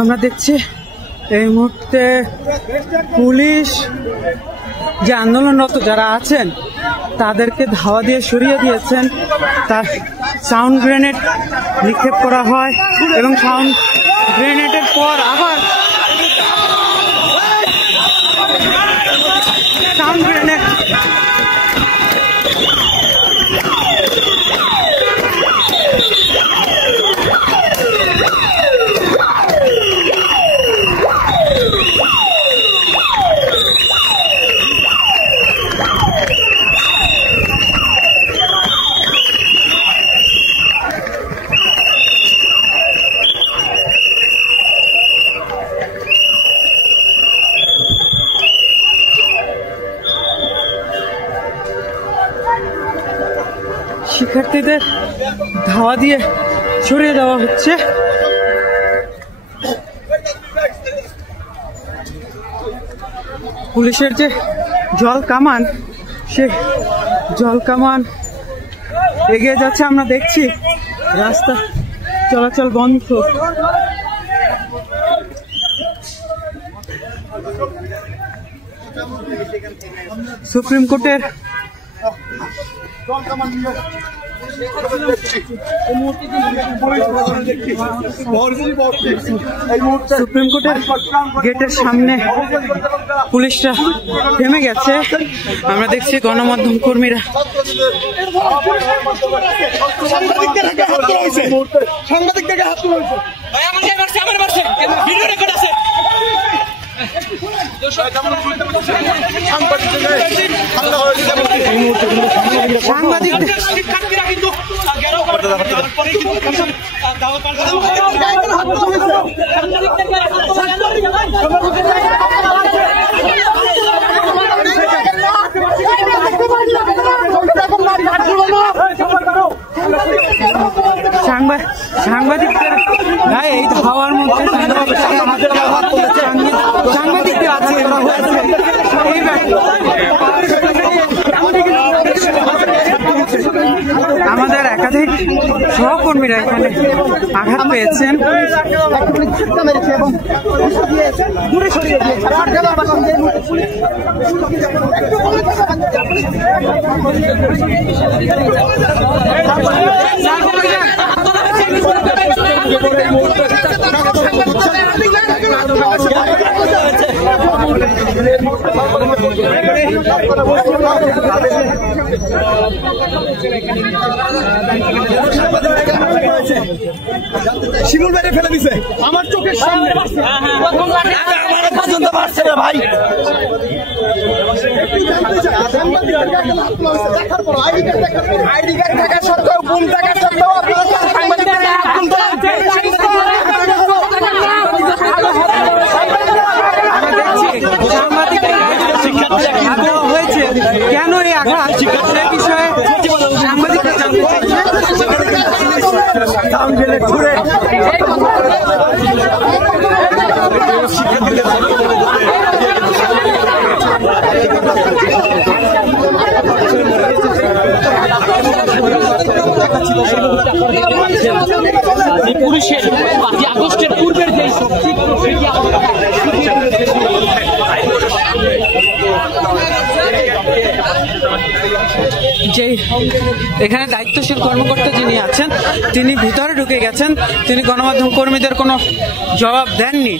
আমরা দেখছি এই মুহূর্তে পুলিশ যে আন্দোলনরত যারা আছেন তাদেরকে ধাওয়া দিয়ে সরিয়ে দিয়েছেন। তার সাউন্ড গ্রেনেড নিক্ষেপ করা হয় এবং সাউন্ড গ্রেনেডের পর আবার সাউন্ড গ্রেনেড শিক্ষার্থীদের ধাওয়া দিয়ে সরিয়ে দেওয়া হচ্ছে। পুলিশের যে জল কামান, সে জল কামান এগিয়ে যাচ্ছে। আমরা দেখছি রাস্তা চলাচল বন্ধ। সুপ্রিম কোর্টের সুপ্রিম কোর্টের গেটের সামনে পুলিশরা থেমে গেছে। আমরা দেখছি গণমাধ্যম কর্মীরা সাংবাদিকদের হাত তোলা হয়েছে। সাংবাদিকদের ভাই এই ধাওয়ার মধ্যে সাংবাদিকদের আছে আমাদের একাধিক সহকর্মীরা এখানে আঘাত পেয়েছেন। শিমুল বাইরে ফেলে দিছে আমার চোখের সামনে। আমার পর্যন্ত পারছে না ভাই। আইডি কার্ড থাকা সত্ত্বেও গুম থাকা সত্ত্বেও হয়েছে কেন এই আঘাত সে বিষয়ে সাংবাদিকরা জানতে পুলিশের 5 আগস্টের পূর্বের যে শক্তি যে এখানে দায়িত্বশীল কর্মকর্তা যিনি আছেন তিনি ভিতরে ঢুকে গেছেন, তিনি গণমাধ্যম কর্মীদের কোনো জবাব দেননি।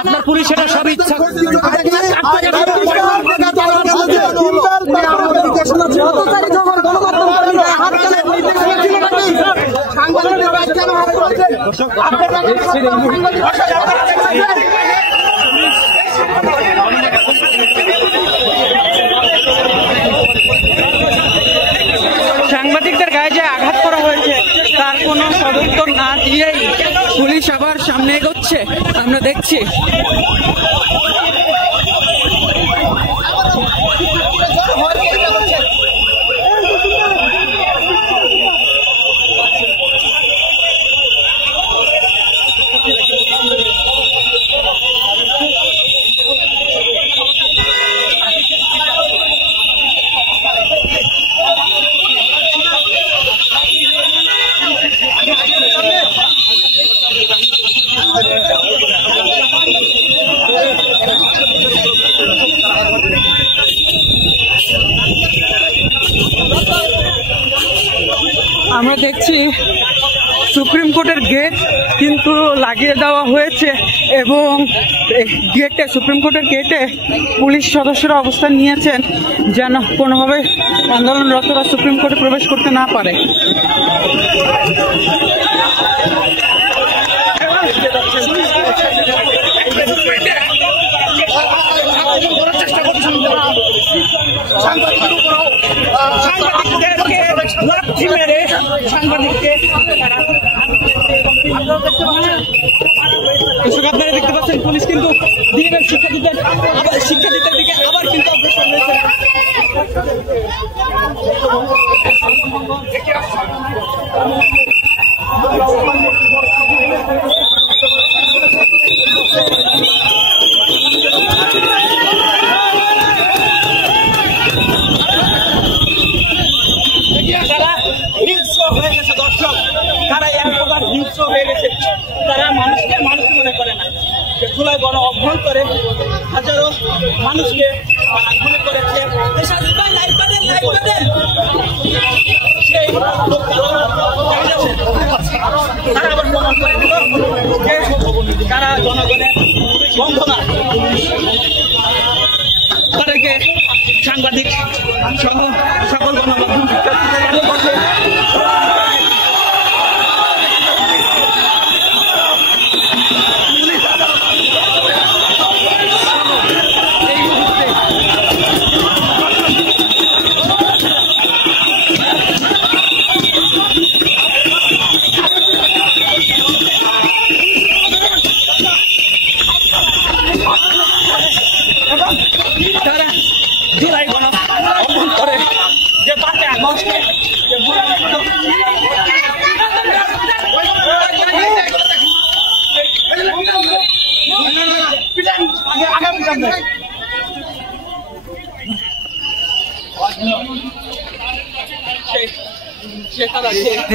আপনার পুলিশ এটা সব ইচ্ছা সাংবাদিকদের গায়ে যে আঘাত করা হয়েছে তার কোনো সদুত্তর না দিয়েই পুলিশ আবার সামনে এগোচ্ছে আমরা দেখছি। আমরা দেখছি সুপ্রিম কোর্টের গেট কিন্তু লাগিয়ে দেওয়া হয়েছে এবং গেটে সুপ্রিম কোর্টের গেটে পুলিশ সদস্যরা অবস্থান নিয়েছেন যেন কোনোভাবে আন্দোলনরতরা সুপ্রিম কোর্টে প্রবেশ করতে না পারে। আপনারা দেখতে পাচ্ছেন পুলিশ কিন্তু শিক্ষার্থীদের দিকে আবার কিন্তু অগ্রসর হয়েছে। তারা মানুষকে মানুষ মনে করে না, জুলাই গণ অভ্যন্তরে হাজারো মানুষকে গুলি করেছে। তারা আবার প্রমাণ করে দিল তারা জনগণের বন্ধনা, তাদেরকে সাংবাদিক সহ সকল গণমাধ্যম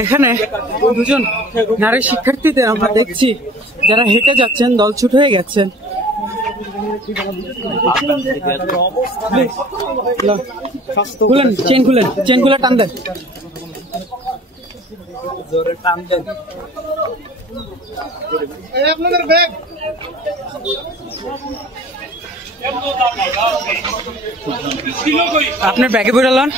এখানে দুজন নারী শিক্ষার্থীদের আমরা দেখছি যারা হেঁটে যাচ্ছেন, দলছুট হয়ে গেছেন। খুলেন, চেন খুলেন, চেন খুলে টান দেন, জোরে টান দেন। আপনাদের ব্যাগ আপনার ব্যাগে বইটা লন।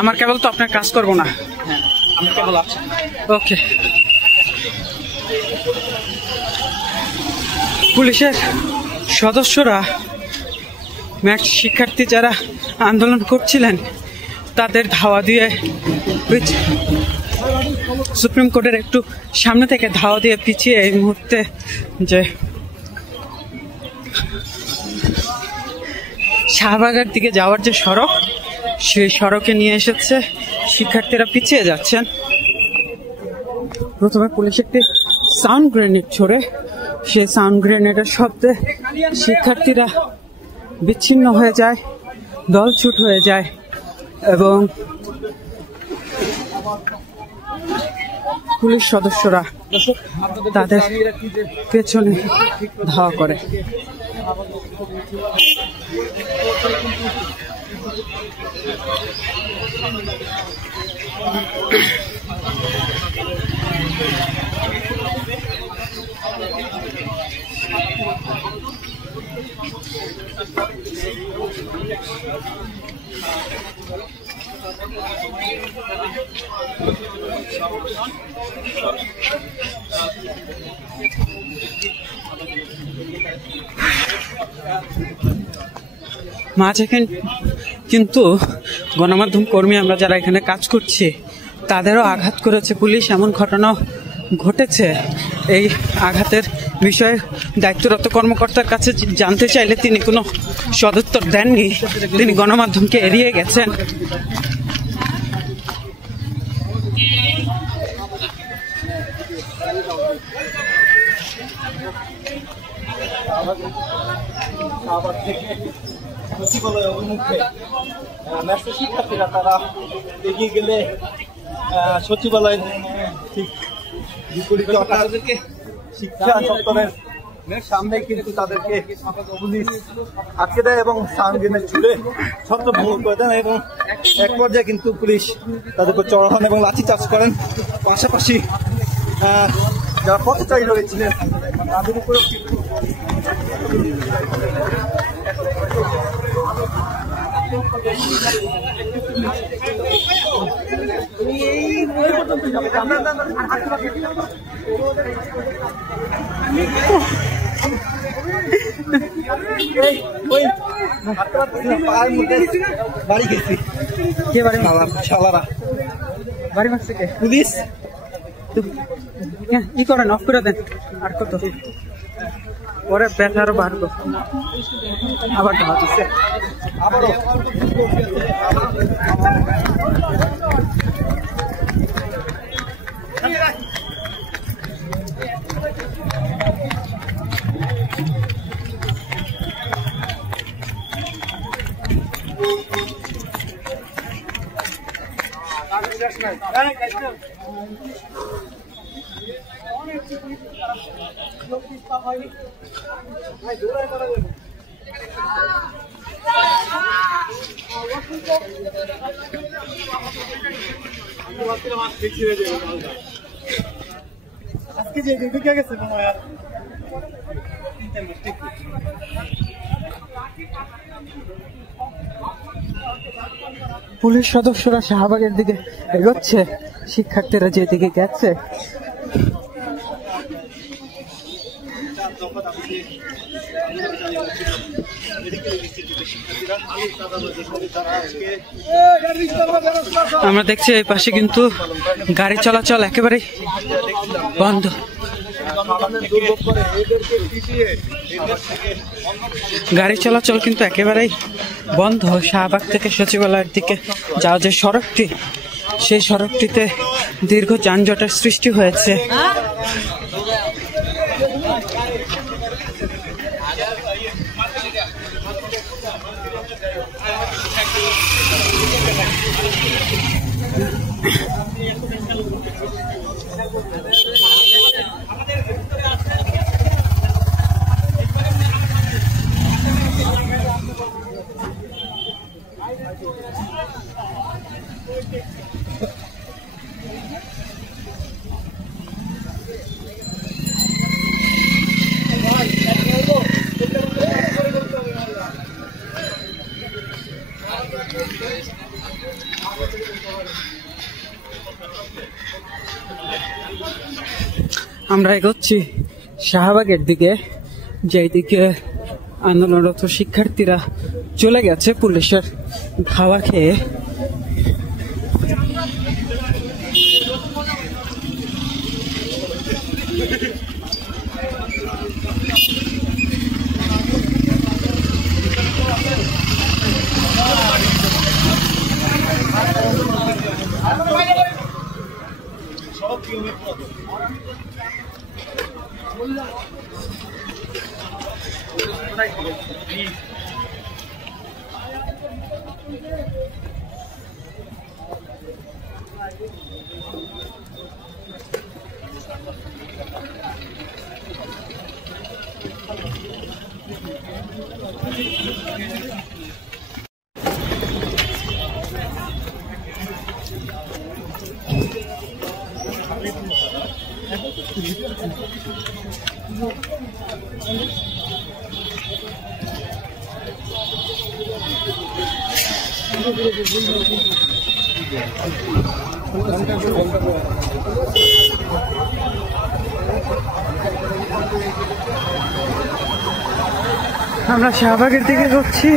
আমার কেবল তো আপনার কাজ করবো না, ওকে। পুলিশের সদস্যরা শিক্ষার্থী যারা আন্দোলন করছিলেন তাদের ধাওয়া দিয়ে সুপ্রিম কোর্টের একটু সামনে থেকে ধাওয়া দিয়ে পিছিয়ে এই মুহূর্তে যে শাহবাগের দিকে যাওয়ার যে সড়ক সেই সড়কে নিয়ে এসেছে। শিক্ষার্থীরা পিছিয়ে যাচ্ছেন। প্রথমে পুলিশ একটি সাউন্ড গ্রেনেড ছোড়ে, সেই সাউন্ড গ্রেনেডের শব্দে শিক্ষার্থীরা বিচ্ছিন্ন হয়ে যায়, দলছুট হয়ে যায় এবং পুলিশ সদস্যরা তাদের পেছনে ধাওয়া করে। মাঝে কিন্তু গণমাধ্যম কর্মী আমরা যারা এখানে কাজ করছি তাদেরও আঘাত করেছে পুলিশ, এমন ঘটনা ঘটেছে। এই আঘাতের বিষয়ে দায়িত্বরত কর্মকর্তার কাছে জানতে চাইলে তিনি কোনো সদুত্তর দেননি, তিনি গণমাধ্যমকে এড়িয়ে গেছেন। সচিবালয় অভিমুখে ন্যাশনাল শিক্ষার্থীরা তারা এগিয়ে গেলে সচিবালয় ঠিক বিপরীতে তাদেরকে শিক্ষা দপ্তরের সামনে কিন্তু তাদেরকে পুলিশ আটকে দেয় এবং সাউন্ড গ্রেনেড ছুড়ে ছত্রভঙ্গ করে দেন এবং এক পর্যায়ে কিন্তু পুলিশ তাদের উপর চড়াও হন এবং লাঠিচার্জ করেন। পাশাপাশি যারা পথচারী রয়েছিলেন তাদের উপরেও কিন্তু বাড়ি গেছি কে বাড়ি শালারা বাড়ি মারছে কে? পুলিশ। ই করেন, অফ করে দেন। আর কত পরে ব্যথা আরো বাড়বো, আবার ধাওয়া দিচ্ছে আবারও। আজকে যে ঢুকে গেছে মনে হয়। পুলিশ সদস্যরা শাহবাগের দিকে এগোচ্ছে, শিক্ষার্থীরা যেদিকে গেছে আমরা দেখছি এই পাশে কিন্তু গাড়ি চলাচল একেবারে বন্ধ। গাড়ি চলাচল কিন্তু একেবারেই বন্ধ। শাহবাগ থেকে সচিবালয়ের দিকে যাওয়া যে সড়কটি, সেই সড়কটিতে দীর্ঘ যানজটের সৃষ্টি হয়েছে। আমরা এগোচ্ছি শাহবাগের দিকে, যেদিকে আন্দোলনরত শিক্ষার্থীরা চলে গেছে পুলিশের ধাওয়া খেয়ে। আমরা শাহবাগের দিকে যাচ্ছি।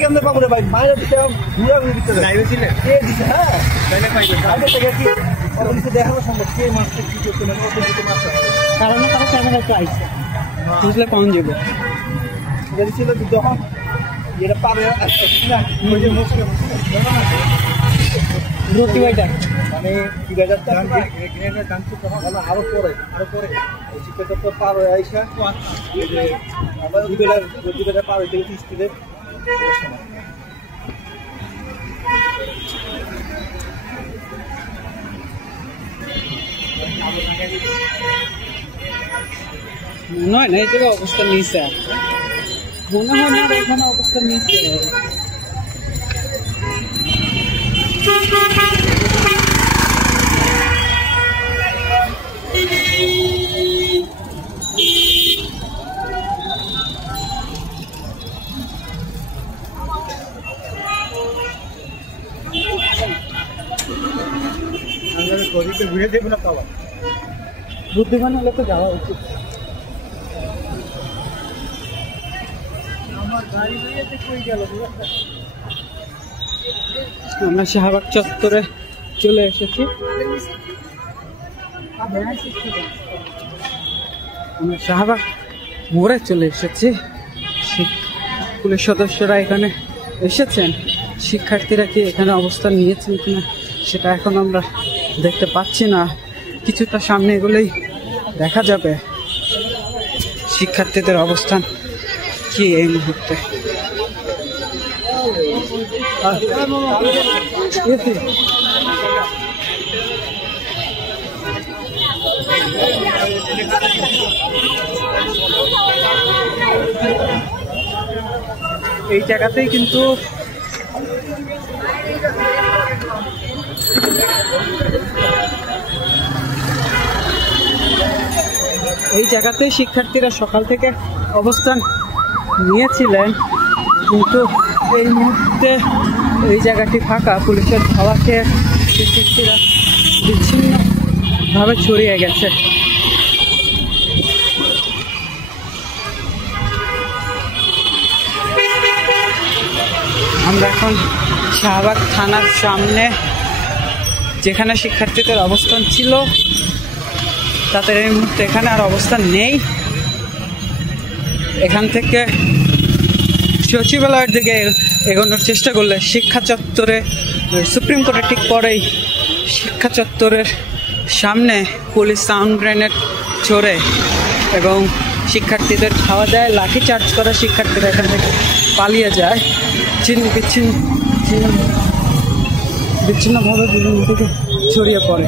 কেমনে পাবো রে ভাই? মায়ের ঘুরা ঘুরে দিতে দেখানো সম্ভব কে মারছে কি করছে না কারণ তারা ক্যামেরা চাইছে বুঝলে কম যাবে ছিল যখন এটা পাবে মানে আরো পরে শিক্ষা পার হয়ে আইসা পার হইতে গেছি স্কুলের মনে হয় না এই জায়গায় অবস্থা নিচে মনে হয় না এখানে অবস্থা নিচে ঘুরে দেবো না পাওয়া বুদ্ধিমান হলে তো যাওয়া উচিত। আমরা শাহবাগ চত্বরে চলে এসেছি। আমরা শাহবাগ মোড়ে চলে এসেছি। পুলিশ সদস্যরা এখানে এসেছেন, শিক্ষার্থীরা কি এখানে অবস্থান নিয়েছেন কিনা সেটা এখন আমরা দেখতে পাচ্ছি না। কিছুটা সামনে এগুলোই দেখা যাবে শিক্ষার্থীদের অবস্থান কি এই মুহূর্তে। এই জায়গাতেই কিন্তু শিক্ষার্থীরা সকাল থেকে অবস্থান নিয়েছিলেন, কিন্তু এই মুহূর্তে এই জায়গাটি ফাঁকা। পুলিশের ধাওয়াকে শিক্ষার্থীরা বিচ্ছিন্নভাবে ছড়িয়ে গেছে। আমরা এখন শাহবাগ থানার সামনে, যেখানে শিক্ষার্থীদের অবস্থান ছিল তাদের এই মুহূর্তে এখানে আর অবস্থান নেই। এখান থেকে সচিবালয়ের দিকে এগোনোর চেষ্টা করলে শিক্ষা চত্বরে, সুপ্রিম কোর্টের ঠিক পরেই শিক্ষা চত্বরের সামনে পুলিশ সাউন্ড গ্রেনেড ছোড়ে এবং শিক্ষার্থীদের খাওয়া দেয়, লাঠি চার্জ করা শিক্ষার্থীরা এখান থেকে পালিয়ে যায়। বিচ্ছিন্নভাবে বিভিন্ন দিকে ছড়িয়ে পড়ে।